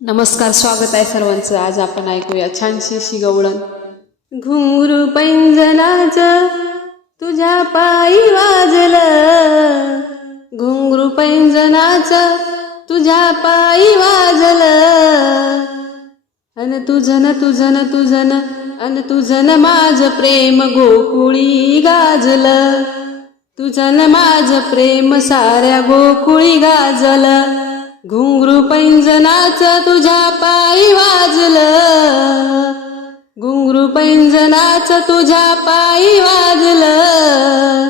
नमस्कार स्वागत आहे सर्वांचं. आज आपण ऐकूया छानशी अशी गवळण घुंगरू पैंजनाच तुझ्या पायी वाजलं. घुंगरू पैंजनाच तुझ्या पायी वाजलं. अन तुझन तुझन तुझन अन तुझन माझ प्रेम गोकुळी गाजलं. तुझन माझ प्रेम साऱ्या गोकुळी गाजलं. घुंगरू पैंजनाच तुझ्या पायी वाजलं. घुंगरू पैंजनाच तुझ्या पायी वाजलं.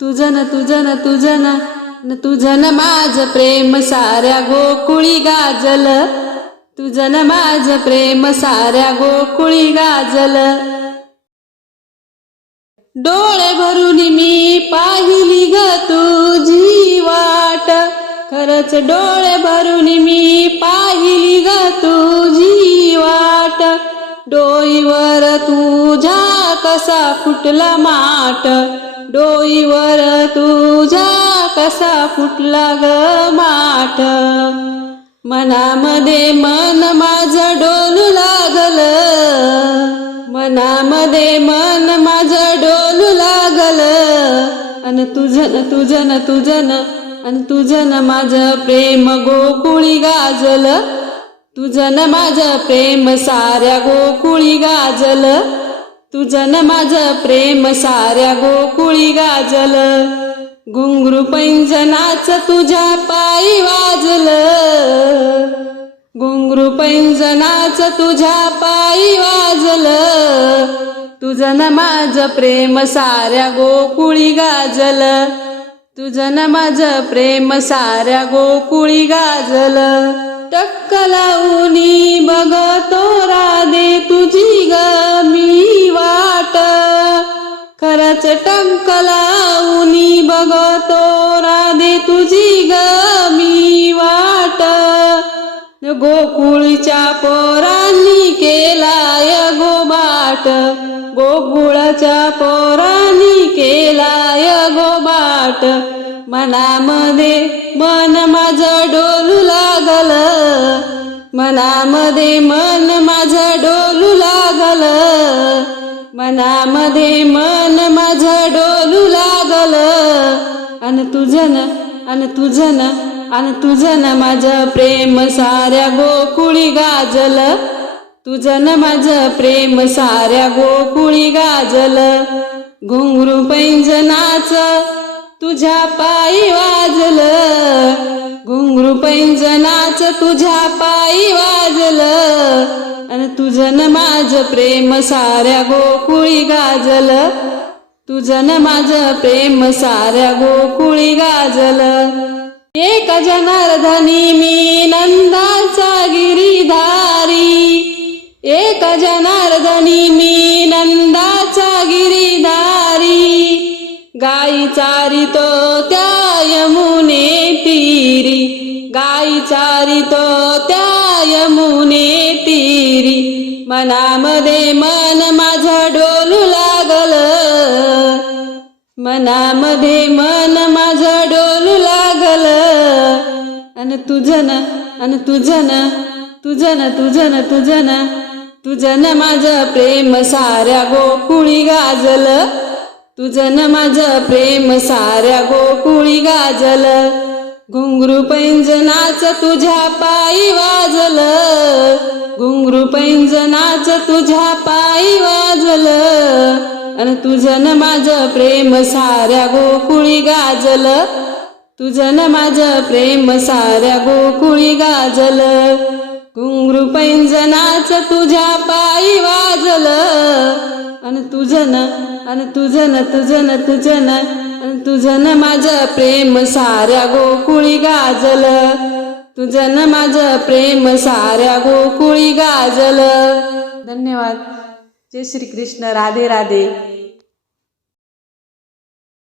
तुझन तुझन तुझन न तुझन माझ प्रेम साऱ्या गोकुळी गाजल. तुझन माझ प्रेम साऱ्या गोकुळी गाजल. डोळे भरून मी पाहिली ग तू. खरंच डोळे भरून मी पाहिली ग तुझी वाट. डोईवर तुझा कसा फुटला माट. डोईवर तुझा कसा फुटला ग माठ मनामध्ये मन माझं डोलू लागलं. मनामध्ये मन माझं डोलू लागलं. अन तुझन तुझन तुझन अन न माझं प्रेम गोकुळी गाजल. तुझन माझं प्रेम साऱ्या गोकुळी गाजल. तुझन माझं प्रेम साऱ्या गोकुळी गाजल. घुंगरू पैंजनाच तुझ्या पायी वाजलं. घुंगरू पैंजनाच तुझ्या पायी वाजलं. न माझं प्रेम साऱ्या गोकुळी गाजल. तुझन माझं प्रेम साऱ्या गोकुळी गाजल. टक्क लावूनी तोरा दे तुझी ग मी वाट. खरच टंक लावूनी तोरा दे तुझी ग मी वाट. गोकुळीच्या पोरांनी केलाय गोबाट गोकुळच्या पोरांनी केलाय गोबाट मनामध्ये मन माझ डोलू लागलं. मनामध्ये मन माझ डोलू लागलं. मनामध्ये मन माझ डोलू लागलं. अन तुझन अन तुझन अन तुझन माझ प्रेम साऱ्या गोकुळी गाजल. तुझन माझ प्रेम साऱ्या गोकुळी गाजल. घुंगरू पैंजनाच तुझ्या पायी वाजलं. घुंगरू पैंजनाच तुझ्या पायी वाजलं. आणि तुझन माझ प्रेम साऱ्या गोकुळी गाजल. तुझन माझ प्रेम साऱ्या गोकुळी गाजल. एक जनार्दनी मी नंदाचा एक जनार्दनी मी नंदाचा गिरीधारी. गाई चारितो त्या यमुने तीरी. गाई चारितो त्या यमुने तीरी. मनामध्ये मन माझा डोलू लागल. मनामध्ये मन माझा डोलू लागलं. अन तुझन अन तुझन तुझन तुझन तुझन तुझन माझं प्रेम साऱ्या गोकुळी गाजल. तुझन माझं प्रेम साऱ्या गोकुळी गाजल. घुंगरू पैंजनाच तुझ्या पायी वाजल. घुंगरू पैंजनाच तुझ्या पायी वाजल. आणि तुझं न माझं प्रेम साऱ्या गोकुळी गाजल. तुझन माझं प्रेम साऱ्या गोकुळी गाजल. घुंगरू पैंजनाच तुझ्या पायी वाजल. अन तुझन अन तुझन तुझन तुझन अन तुझन माझं प्रेम साऱ्या गोकुळी गाजल. तुझन माझं प्रेम साऱ्या गोकुळी गाजल. धन्यवाद. जय श्री कृष्ण राधे राधे.